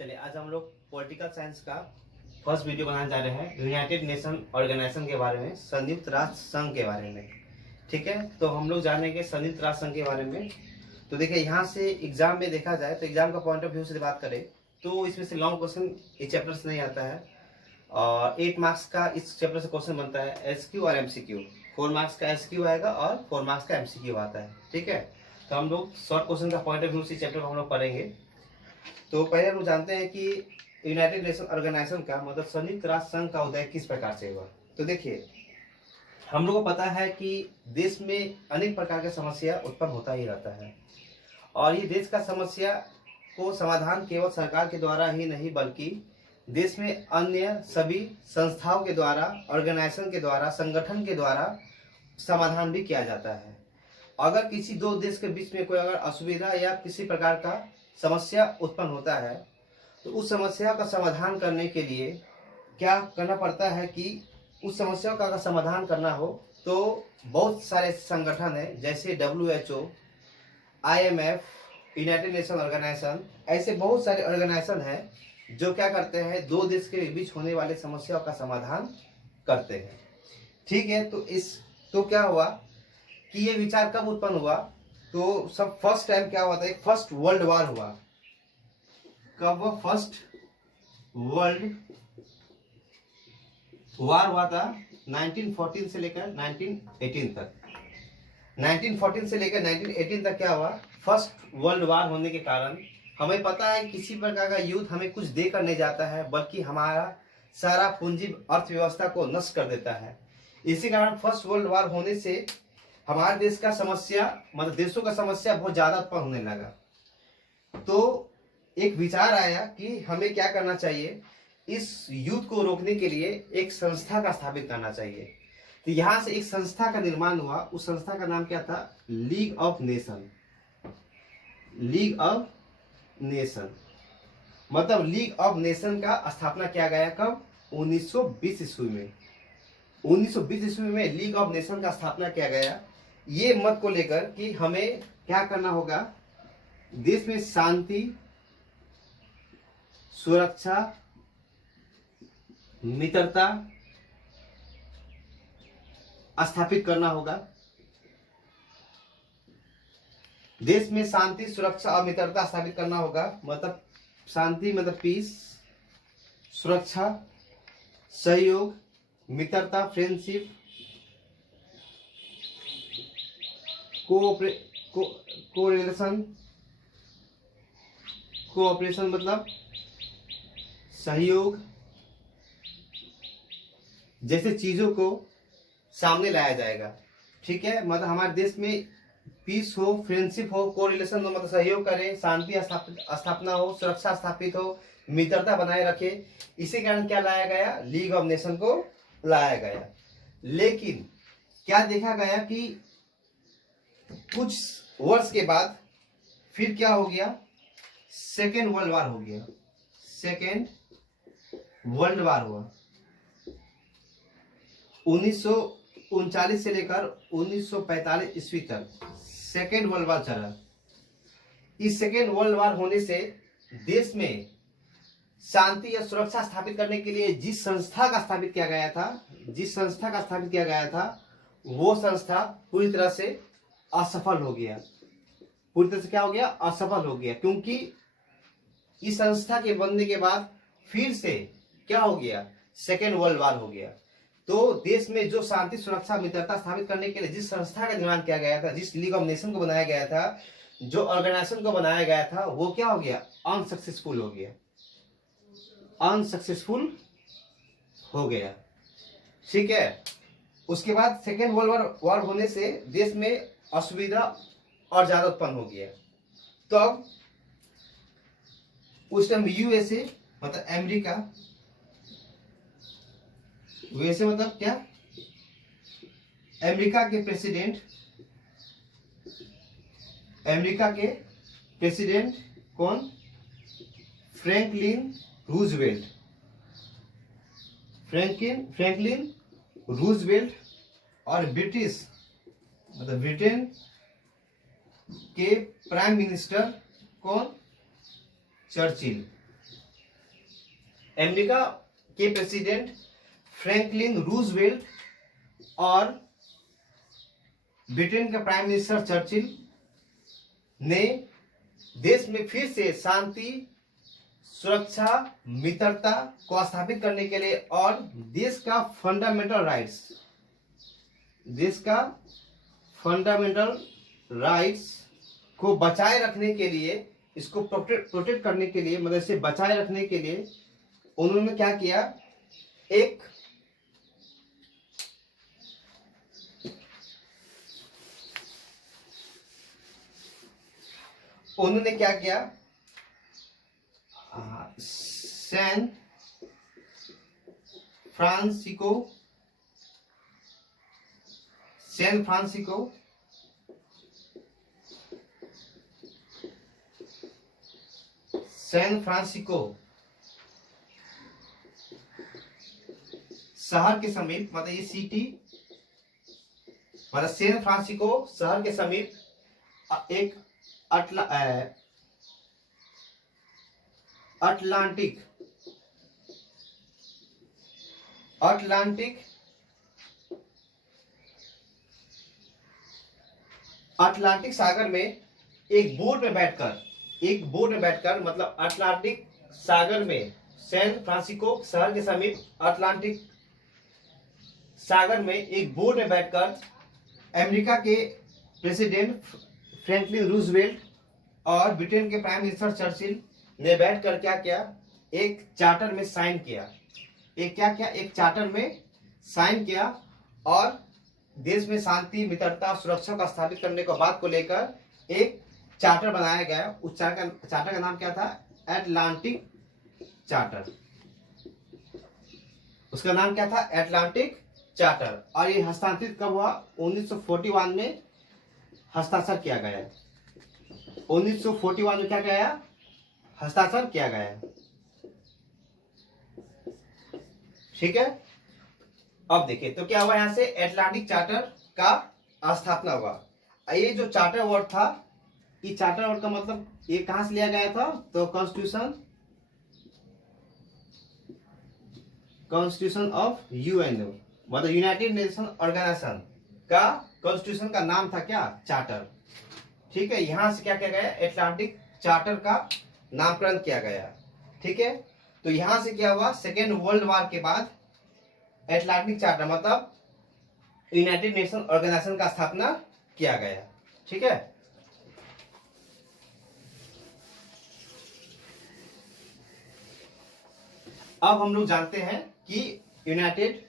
चलिए आज हम लोग पॉलिटिकल साइंस का फर्स्ट वीडियो बनाने जा रहे हैं यूनाइटेड नेशन ऑर्गेनाइजेशन के बारे में, संयुक्त राष्ट्र संघ के बारे में। ठीक है, तो हम लोग जानेंगे संयुक्त राष्ट्र संघ के बारे में। तो देखिए यहाँ से एग्जाम में देखा जाए तो एग्जाम का पॉइंट ऑफ व्यू से बात करें तो इसमें से लॉन्ग क्वेश्चन इस चैप्टर से नहीं आता है और 8 मार्क्स का इस चैप्टर से क्वेश्चन बनता है एसक्यू और एमसीक्यू। 4 मार्क्स का एसक्यू आएगा और 4 मार्क्स का एमसीक्यू आता है। ठीक है, तो हम लोग शॉर्ट क्वेश्चन का पॉइंट ऑफ व्यू से चैप्टर को हम लोग पढ़ेंगे। तो पहले हम लोग जानते हैं कि यूनाइटेड नेशन ऑर्गेनाइजेशन का मतलब संयुक्त राष्ट्र संघ का उदय किस प्रकार से हुआ। तो देखिए हम लोग को पता है कि देश में अनेक प्रकार की समस्या उत्पन्न होता ही रहता है और ये देश का समस्या को समाधान केवल सरकार के द्वारा ही नहीं बल्कि देश में अन्य सभी संस्थाओं के द्वारा, ऑर्गेनाइजेशन के द्वारा, संगठन के द्वारा समाधान भी किया जाता है। अगर किसी दो देश के बीच में कोई अगर असुविधा या किसी प्रकार का समस्या उत्पन्न होता है तो उस समस्या का समाधान करने के लिए क्या करना पड़ता है कि उस समस्या का अगर समाधान करना हो तो बहुत सारे संगठन हैं जैसे WHO, IMF, United Nation Organization, ऐसे बहुत सारे ऑर्गेनाइजेशन हैं जो क्या करते हैं दो देश के बीच होने वाले समस्याओं का समाधान करते हैं। ठीक है, तो क्या हुआ कि ये विचार कब उत्पन्न हुआ तो सब फर्स्ट टाइम क्या हुआ था, एक फर्स्ट वर्ल्ड वार हुआ। कब वो फर्स्ट वर्ल्ड वार हुआ था 1914 से लेकर 1918 तक। 1914 से लेकर 1918 तक क्या हुआ, फर्स्ट वर्ल्ड वार होने के कारण हमें पता है किसी प्रकार का युद्ध हमें कुछ देकर नहीं जाता है बल्कि हमारा सारा पूंजी अर्थव्यवस्था को नष्ट कर देता है। इसी कारण फर्स्ट वर्ल्ड वार होने से हमारे देश का समस्या मतलब देशों का समस्या बहुत ज्यादा उत्पन्न होने लगा। तो एक विचार आया कि हमें क्या करना चाहिए, इस युद्ध को रोकने के लिए एक संस्था का स्थापित करना चाहिए। तो यहाँ से एक संस्था का निर्माण हुआ। उस संस्था का नाम क्या था, league of nation. League of nation मतलब लीग ऑफ नेशन का स्थापना किया गया कब, 1920 ईस्वी में। 1920 ईस्वी में लीग ऑफ नेशन का स्थापना किया गया ये मत को लेकर कि हमें क्या करना होगा, देश में शांति, सुरक्षा, मित्रता स्थापित करना होगा। देश में शांति, सुरक्षा और मित्रता स्थापित करना होगा। मतलब शांति मतलब पीस, सुरक्षा सहयोग, मित्रता फ्रेंडशिप, कोऑपरेशन मतलब सहयोग जैसे चीजों को सामने लाया जाएगा। ठीक है, मतलब हमारे देश में पीस हो, फ्रेंडशिप हो, कोरिलेशन हो मतलब सहयोग करे, शांति स्थापना हो, सुरक्षा स्थापित हो, मित्रता बनाए रखे। इसी कारण क्या लाया गया, लीग ऑफ नेशन को लाया गया। लेकिन क्या देखा गया कि कुछ वर्ष के बाद फिर क्या हो गया, सेकेंड वर्ल्ड वार हो गया। सेकेंड वर्ल्ड वार हुआ 1939 से लेकर 1945 ईस्वी तक सेकेंड वर्ल्ड वार चला। इस सेकेंड वर्ल्ड वार होने से देश में शांति या सुरक्षा स्थापित करने के लिए जिस संस्था का स्थापित किया गया था वो संस्था पूरी तरह से असफल हो गया। पूरी तरह से क्या हो गया, असफल हो गया। क्योंकि इस संस्था के बनने के बाद फिर से क्या हो गया, सेकेंड वर्ल्ड वार हो गया। तो देश में जो शांति, सुरक्षा, मित्रता स्थापित करने के लिए जिस संस्था का निर्माण किया गया था, जिस लीग ऑफ नेशन को बनाया गया था, जो ऑर्गेनाइजेशन को बनाया गया था, वो क्या हो गया, अनसक्सेसफुल हो गया। अनसक्सेसफुल हो गया। ठीक है, उसके बाद सेकेंड वर्ल्ड वार होने से देश में असुविधा और ज्यादा उत्पन्न हो गया। तो अब उस टाइम USA मतलब अमेरिका, USA मतलब क्या, अमेरिका के प्रेसिडेंट कौन, फ्रैंकलिन रूजवेल्ट और ब्रिटिश मतलब ब्रिटेन के प्राइम मिनिस्टर कौन, चर्चिल। अमेरिका के प्रेसिडेंट फ्रैंकलिन रूजवेल्ट और ब्रिटेन के प्राइम मिनिस्टर चर्चिल ने देश में फिर से शांति, सुरक्षा, मित्रता को स्थापित करने के लिए और देश का फंडामेंटल राइट्स को बचाए रखने के लिए, इसको प्रोटेक्ट करने के लिए, मतलब इसे बचाए रखने के लिए उन्होंने क्या किया, उन्होंने क्या किया, सैन फ्रांसिस्को शहर के समीप, मतलब ये सिटी, मतलब सैन फ्रांसिस्को शहर के समीप एक अटलांटिक सागर में एक बोट में बैठकर, मतलब अटलांटिक सागर में, सैन फ्रांसिस्को शहर के समीप अटलांटिक सागर में एक बोट में बैठकर अमेरिका के प्रेसिडेंट फ्रैंकलिन रूजवेल्ट और ब्रिटेन के प्राइम मिनिस्टर चर्चिल ने बैठकर क्या किया, एक चार्टर में साइन किया। एक चार्टर में साइन किया और देश में शांति, मित्रता, सुरक्षा को स्थापित करने को बात को लेकर एक चार्टर बनाया गया। उस चार्टर का नाम क्या था, एटलांटिक चार्टर। उसका नाम क्या था, एटलांटिक चार्टर। और ये हस्तांतरित कब हुआ, 1941 में हस्ताक्षर किया गया। 1941 में क्या गया, हस्ताक्षर किया गया। ठीक है, अब देखिए तो क्या हुआ, यहां से एटलांटिक चार्टर का स्थापना हुआ। ये जो चार्टर वर्ड था, ये चार्टर वर्ड का मतलब ये कहां से लिया गया था, तो कॉन्स्टिट्यूशन ऑफ यूएनओ, मतलब यूनाइटेड नेशन ऑर्गेनाइजेशन का कॉन्स्टिट्यूशन का नाम था क्या, चार्टर। ठीक है, यहां से क्या किया गया, एटलांटिक चार्टर का नामकरण किया गया। ठीक है, तो यहां से क्या हुआ, सेकेंड वर्ल्ड वॉर के बाद एटलांटिक चार्टर मतलब यूनाइटेड नेशन ऑर्गेनाइजेशन का स्थापना किया गया। ठीक है, अब हम लोग जानते हैं कि यूनाइटेड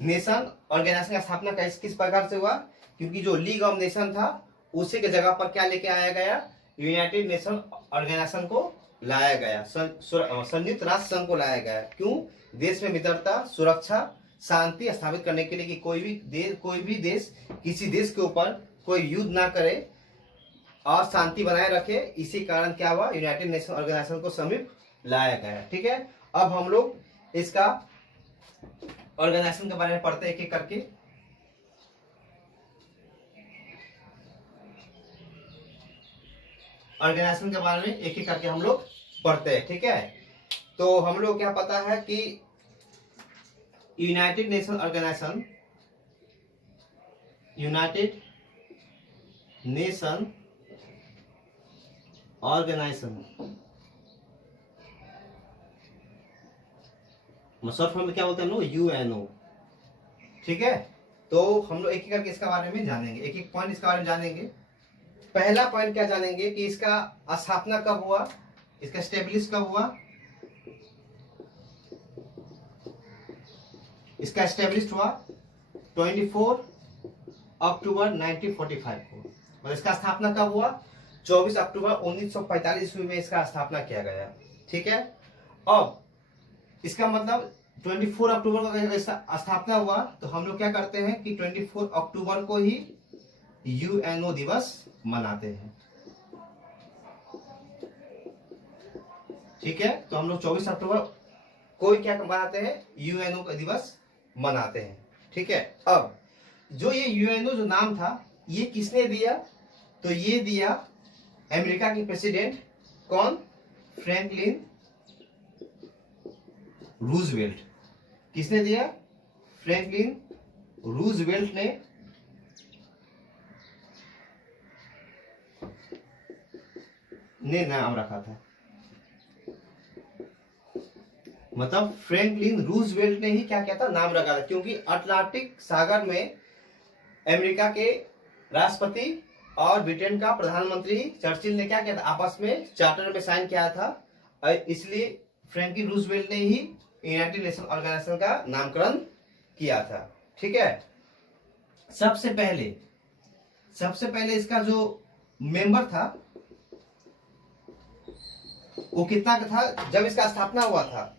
नेशन ऑर्गेनाइजेशन का स्थापना किस प्रकार से हुआ, क्योंकि जो लीग ऑफ नेशन था उसी के जगह पर क्या लेके आया गया, यूनाइटेड नेशन ऑर्गेनाइजेशन को लाया गया, संयुक्त राष्ट्र संघ को लाया गया। क्यों, देश में मित्रता, सुरक्षा, शांति स्थापित करने के लिए कि कोई भी देश किसी देश के ऊपर कोई युद्ध ना करे और शांति बनाए रखे। इसी कारण क्या हुआ, यूनाइटेड नेशन ऑर्गेनाइजेशन को समीप लाया गया। ठीक है, अब हम लोग इसका ऑर्गेनाइजेशन के बारे में पढ़ते हैं एक एक करके। ऑर्गेनाइजेशन के बारे में एक एक करके हम लोग पढ़ते हैं। ठीक है, तो हम लोग क्या पता है कि United Nation Organization short form में क्या बोलते हैं हम लोग, यूएनओ। ठीक है, तो हम लोग एक एक करके इसके बारे में जानेंगे, एक एक पॉइंट इसके बारे में जानेंगे। पहला पॉइंट क्या जानेंगे कि इसका स्थापना कब हुआ, इसका स्टेब्लिश कब हुआ। इसका स्टेब्लिश हुआ 24 अक्टूबर 1945 को, मतलब इसका स्थापना कब हुआ, 24 अक्टूबर 1945 ईस्वी में इसका स्थापना किया गया। ठीक है, अब इसका मतलब 24 अक्टूबर को इसका स्थापना हुआ, तो हम लोग क्या करते हैं कि 24 अक्टूबर को ही यूएनओ दिवस मनाते हैं। ठीक है, तो हम लोग 24 अक्टूबर को क्या मनाते हैं, यूएनओ का दिवस मनाते हैं। ठीक है, अब जो ये यूएनओ जो नाम था ये किसने दिया, तो ये दिया अमेरिका के प्रेसिडेंट, कौन, फ्रैंकलिन रूजवेल्ट। किसने दिया? फ्रैंकलिन रूजवेल्ट ने नाम रखा था। मतलब फ्रैंकलिन रूजवेल्ट ने ही क्या किया था? नाम रखा था, क्योंकि अटलांटिक सागर में अमेरिका के राष्ट्रपति और ब्रिटेन का प्रधानमंत्री चर्चिल ने क्या किया था? आपस में चार्टर में साइन किया था, और इसलिए फ्रैंकलिन रूजवेल्ट ने ही यूनाइटेड नेशन ऑर्गेनाइजेशन का नामकरण किया था। ठीक है। सबसे पहले इसका जो मेंबर था वो कितना का था? जब इसका स्थापना हुआ था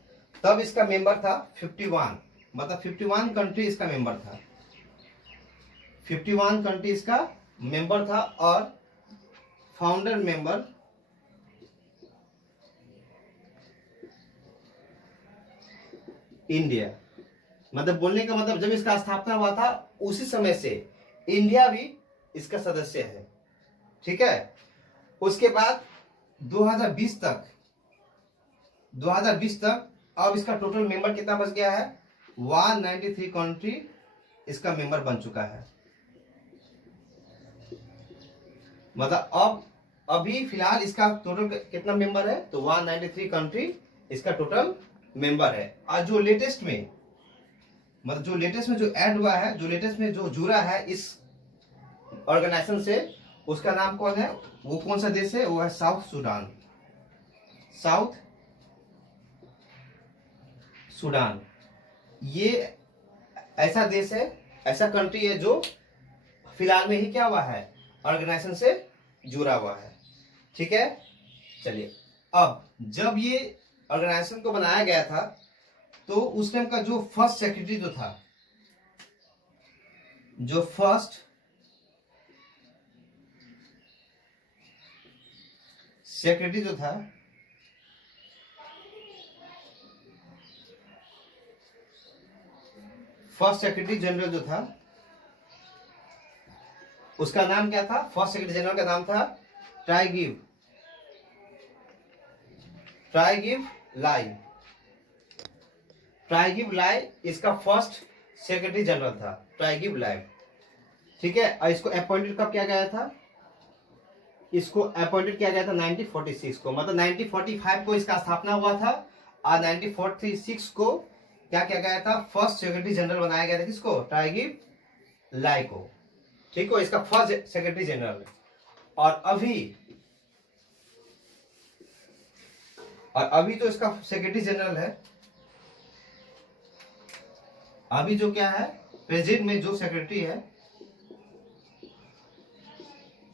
तब इसका मेंबर था 51, मतलब 51 कंट्री इसका मेंबर था, 51 कंट्री इसका मेंबर था। और फाउंडर मेंबर इंडिया, मतलब बोलने का मतलब जब इसका स्थापना हुआ था उसी समय से इंडिया भी इसका सदस्य है। ठीक है। उसके बाद 2020 तक अब इसका टोटल मेंबर कितना बच गया है? 193 कंट्री इसका मेंबर बन चुका है। मतलब अब अभी फिलहाल इसका टोटल कितना मेंबर है? तो 193 कंट्री इसका टोटल मेंबर है। और जो लेटेस्ट में मतलब जो लेटेस्ट में जो ऐड हुआ है, जो लेटेस्ट में जो जुड़ा है इस ऑर्गेनाइजेशन से, उसका नाम कौन है? वो कौन सा देश है? वो है साउथ सूडान। ये ऐसा देश है, ऐसा कंट्री है जो फिलहाल में ही क्या हुआ है? ऑर्गेनाइजेशन से जुड़ा हुआ है। ठीक है। चलिए, अब जब ये ऑर्गेनाइजेशन को बनाया गया था तो उस टाइम का जो फर्स्ट सेक्रेटरी जो था, फर्स्ट सेक्रेटरी जनरल जो था उसका नाम क्या था? फर्स्ट सेक्रेटरी जनरल का नाम था ट्राइगिव लाई इसका फर्स्ट सेक्रेटरी जनरल था, ट्राइगिव लाई। ठीक है। और इसको अपॉइंटेड कब किया गया था? इसको अपॉइंटेड किया गया था 1946 को, मतलब 1945 को इसका स्थापना हुआ था, और 1946 को क्या किया गया था? फर्स्ट सेक्रेटरी जनरल बनाया गया था। किसको? ट्राइगिव लाई को। ठीक है। इसका फर्स्ट सेक्रेटरी जनरल। और अभी जो इसका सेक्रेटरी जनरल है, अभी जो क्या है प्रेजेंट में जो सेक्रेटरी है,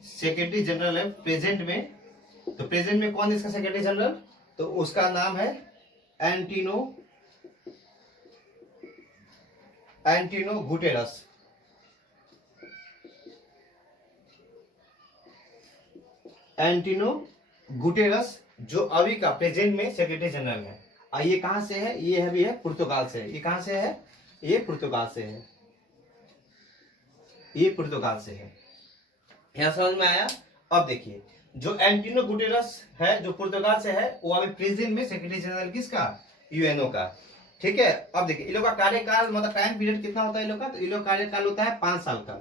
सेक्रेटरी जनरल है प्रेजेंट में, तो प्रेजेंट में कौन है इसका सेक्रेटरी जनरल? तो उसका नाम है एंटिनो गुटेरस। एंटिनो गुटेरस जो अभी का प्रेजेंट में सेक्रेटरी जनरल है। और ये कहां से है? ये अभी है पुर्तगाल से। ये कहां से है? ये पुर्तगाल से है। ये पुर्तगाल से है। यहां समझ में आया? अब देखिए, जो एंटिनो गुटेरस है जो पुर्तगाल से है, वो अभी प्रेजेंट में सेक्रेटरी जनरल किसका? यूएनओ का। ठीक है। अब देखिए, इन लोग का कार्यकाल मतलब टाइम पीरियड कितना होता है इन लोग का? तो इन लोग कार्यकाल होता है 5 साल का।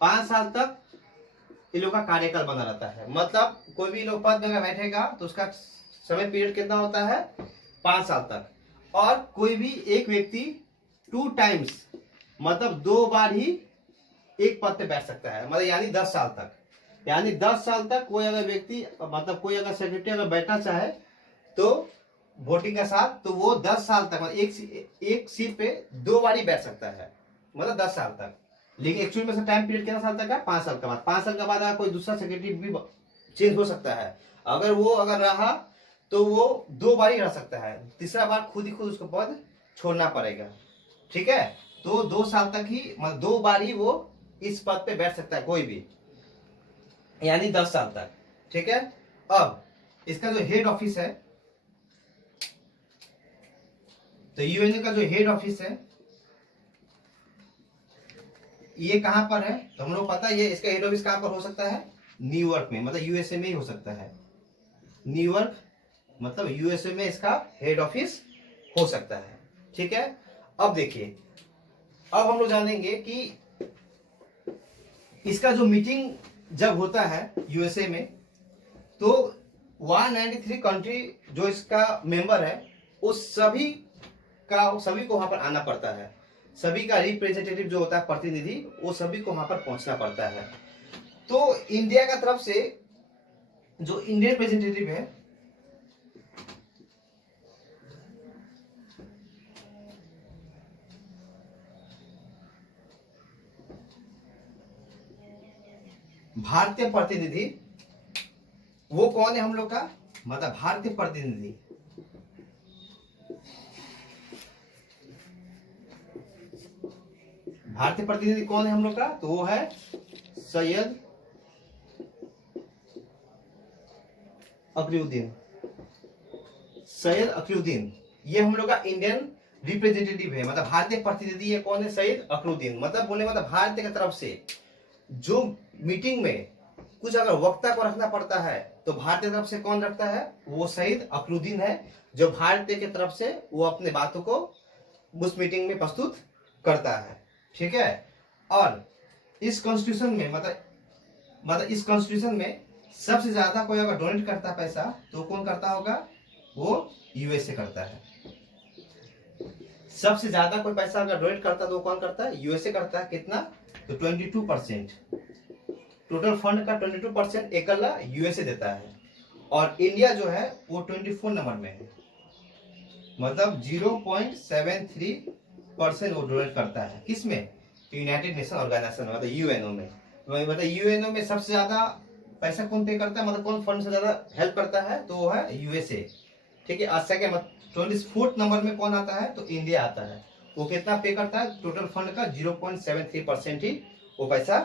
5 साल तक इन लोग का कार्यकाल बना रहता है। मतलब कोई भी लोग पद में बैठेगा तो उसका समय पीरियड कितना होता है? 5 साल तक। और कोई भी एक व्यक्ति 2 टाइम्स मतलब 2 बार ही एक पद पे बैठ सकता है, मतलब यानी 10 साल तक। यानी 10 साल तक कोई अगर व्यक्ति मतलब कोई अगर सेक्रेटरी अगर बैठना चाहे तो वोटिंग के साथ, तो वो 10 साल तक मतलब एक सीट पे 2 बार ही बैठ सकता है, मतलब 10 साल तक। लेकिन एक्चुअली में से टाइम पीरियड कितना साल तक है? 5 साल का बाद। 5 साल के बाद अगर कोई दूसरा सेक्रेटरी भी चेंज हो सकता है। अगर वो रहा तो वो 2 बार ही रह सकता है, तीसरा बार खुद उसको पद छोड़ना पड़ेगा। ठीक है। तो 2 साल तक ही मतलब 2 बार ही वो इस पद पे बैठ सकता है कोई भी, यानी 10 साल तक। ठीक है। अब इसका जो हेड ऑफिस है, तो यूएनओ का जो हेड ऑफिस है ये कहां पर है? तो हम लोग पता है ये इसका हेड ऑफिस कहां पर हो सकता है? न्यूयॉर्क में, मतलब यूएसए में ही हो सकता है। न्यूयॉर्क मतलब यूएसए में इसका हेड ऑफिस हो सकता है। ठीक है, अब देखिए, अब हम लोग जानेंगे कि इसका जो मीटिंग जब होता है यूएसए में, तो 193 कंट्री जो इसका मेंबर है, उस सभी को वहां पर आना पड़ता है। सभी का रिप्रेजेंटेटिव जो होता है, प्रतिनिधि, वो सभी को वहां पर पहुंचना पड़ता है। तो इंडिया का तरफ से जो इंडियन रिप्रेजेंटेटिव है, भारतीय प्रतिनिधि, वो कौन है हम लोग का, मतलब भारतीय प्रतिनिधि, भारतीय प्रतिनिधि कौन है हम लोग का, तो वो है सैयद अकबरुद्दीन। सैयद अकबरुद्दीन ये हम लोग का इंडियन रिप्रेजेंटेटिव है, मतलब भारतीय प्रतिनिधि ये कौन है, सैयद अकबरुद्दीन। मतलब बोले मतलब भारत की तरफ से जो मीटिंग में कुछ अगर वक्ता को रखना पड़ता है, तो भारतीय तरफ से कौन रखता है, वो सैयद अकबरुद्दीन है, जो भारतीय की तरफ से वो अपने बातों को उस मीटिंग में प्रस्तुत करता है। ठीक है, और इस कॉन्स्टिट्यूशन में मतलब इस कॉन्स्टिट्यूशन में सबसे ज्यादा कोई अगर डोनेट करता है पैसा, तो कौन करता होगा, वो यूएसए करता है। सबसे ज्यादा कोई पैसा अगर डोनेट करता है तो कौन करता है, यूएसए करता है। कितना, तो 22%, टोटल फंड का 22% एकला यूएसए देता है। और इंडिया जो है वो 24 नंबर में है, मतलब 0.73% वो डोनेट करता है। किसमें, यूनाइटेड नेशन ऑर्गेनाइजेशन, मतलब यूएनओ में। मतलब यूएनओ में सबसे ज्यादा पैसा कौन पे करता है, मतलब कौन फंड से ज्यादा हेल्प करता है, तो वो है यूएसए। ठीक है, आज सेकेंड 24 नंबर में कौन आता है, तो इंडिया आता है। वो कितना पे करता है, टोटल फंड का 0.73% ही वो पैसा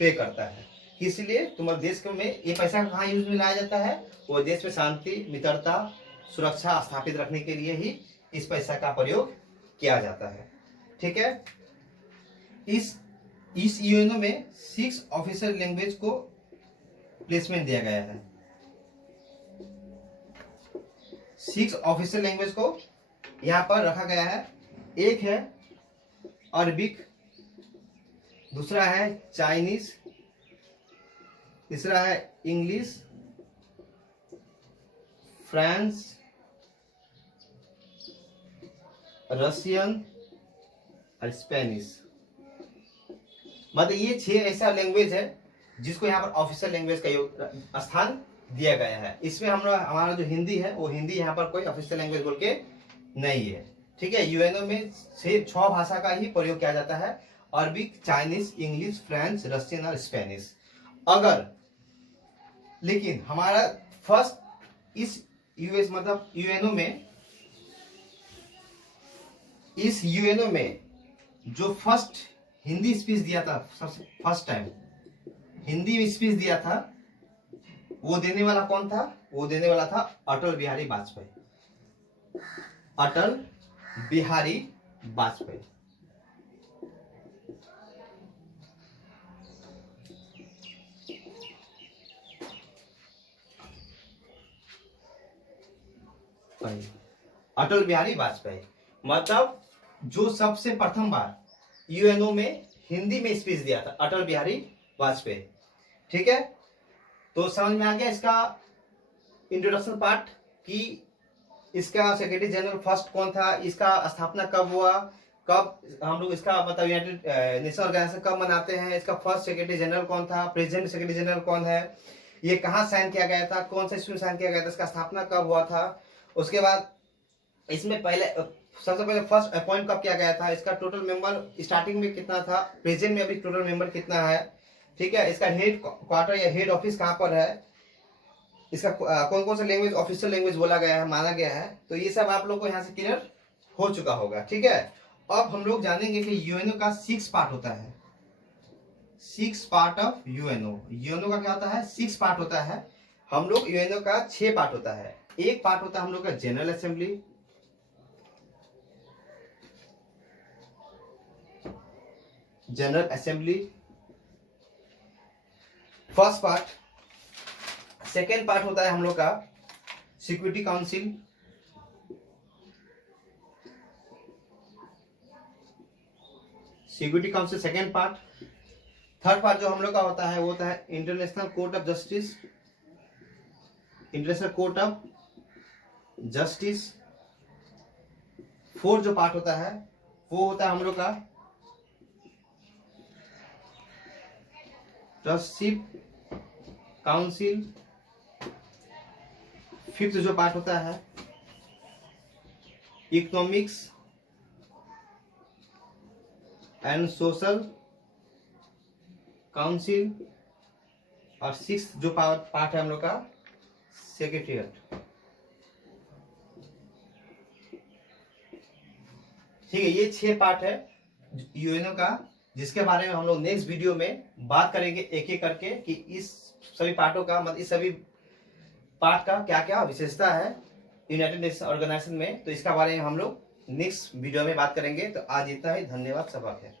पे करता है। इसलिए तुम्हारे देश में ये पैसा कहाँ यूज में लाया जाता है, वो देश में शांति, मित्रता, सुरक्षा स्थापित रखने के लिए ही इस पैसा का प्रयोग किया जाता है। ठीक है, इस यूएनओ में 6 ऑफिशियल लैंग्वेज को प्लेसमेंट दिया गया है। 6 ऑफिशियल लैंग्वेज को यहां पर रखा गया है। एक है अरबिक, दूसरा है चाइनीज, तीसरा है इंग्लिश, फ्रांस, रशियन और स्पेनिश। मतलब ये 6 ऐसा लैंग्वेज है जिसको यहाँ पर ऑफिशियल लैंग्वेज का स्थान दिया गया है। इसमें हमारा जो हिंदी है, वो हिंदी यहाँ पर कोई ऑफिशियल लैंग्वेज बोल के नहीं है। ठीक है, यूएनओ में सिर्फ 6 भाषा का ही प्रयोग किया जाता है, Arabic, Chinese, English, French, Russian और स्पेनिश। अगर लेकिन हमारा फर्स्ट इस यूएस मतलब इस यूएनओ में जो फर्स्ट हिंदी स्पीच दिया था, सबसे फर्स्ट टाइम हिंदी स्पीच दिया था, वो देने वाला कौन था, वो देने वाला था अटल बिहारी वाजपेयी। अटल बिहारी वाजपेयी। अटल बिहारी वाजपेयी मतलब जो सबसे प्रथम बार यूएनओ में हिंदी में स्पीच दिया था, अटल बिहारी वाजपेयी। ठीक है, तो समझ में आ गया इसका इंट्रोडक्शन पार्ट कि इसका सेक्रेटरी जनरल फर्स्ट कौन था, इसका स्थापना कब हुआ, कब हम लोग इसका मतलब यूनाइटेड नेशन ऑर्गेनाइजेशन कब मनाते हैं, इसका फर्स्ट सेक्रेटरी जनरल कौन था, प्रेजेंट सेक्रेटरी जनरल कौन है, ये कहाँ साइन किया गया था, कौन सा ईस्वी में साइन किया गया था, इसका स्थापना कब हुआ था। उसके बाद इसमें पहले सबसे पहले फर्स्ट अपॉइंट कब किया गया था, इसका टोटल मेंबर स्टार्टिंग में कितना था, प्रेजेंट में अभी टोटल मेंबर कितना है। ठीक है, इसका हेड क्वार्टर या हेड ऑफिस कहाँ पर है, इसका कौन कौन सा लैंग्वेज ऑफिशियल लैंग्वेज बोला गया है, माना गया है। तो ये सब आप लोग को यहाँ से क्लियर हो चुका होगा। ठीक है, अब हम लोग जानेंगे कि यूएनओ का 6 पार्ट होता है। 6 पार्ट ऑफ यूएनओ। यूएनओ का क्या होता है, 6 पार्ट होता है। हम लोग यूएनओ का 6 पार्ट होता है। एक पार्ट होता है हम लोग का general assembly, general assembly first part. Second part होता है हम लोग का security council, security council second part. Third part जो हम लोग का होता है वो होता है international court of justice, international court of justice. Fourth जो पार्ट होता है वो होता है हम लोग का ट्रस्टीशिप काउंसिल। फिफ्थ जो पार्ट होता है इकोनॉमिक्स एंड सोशल काउंसिल। और सिक्स्थ जो पार्ट है हम लोग का सेक्रेटेरिएट। ठीक है, ये 6 पार्ट है यूएनओ का, जिसके बारे में हम लोग नेक्स्ट वीडियो में बात करेंगे एक एक करके कि इस सभी पार्टों का मतलब इस सभी पार्ट का क्या क्या विशेषता है यूनाइटेड नेशन ऑर्गेनाइजेशन में। तो इसका बारे में हम लोग नेक्स्ट वीडियो में बात करेंगे। तो आज इतना ही, धन्यवाद, सबक है।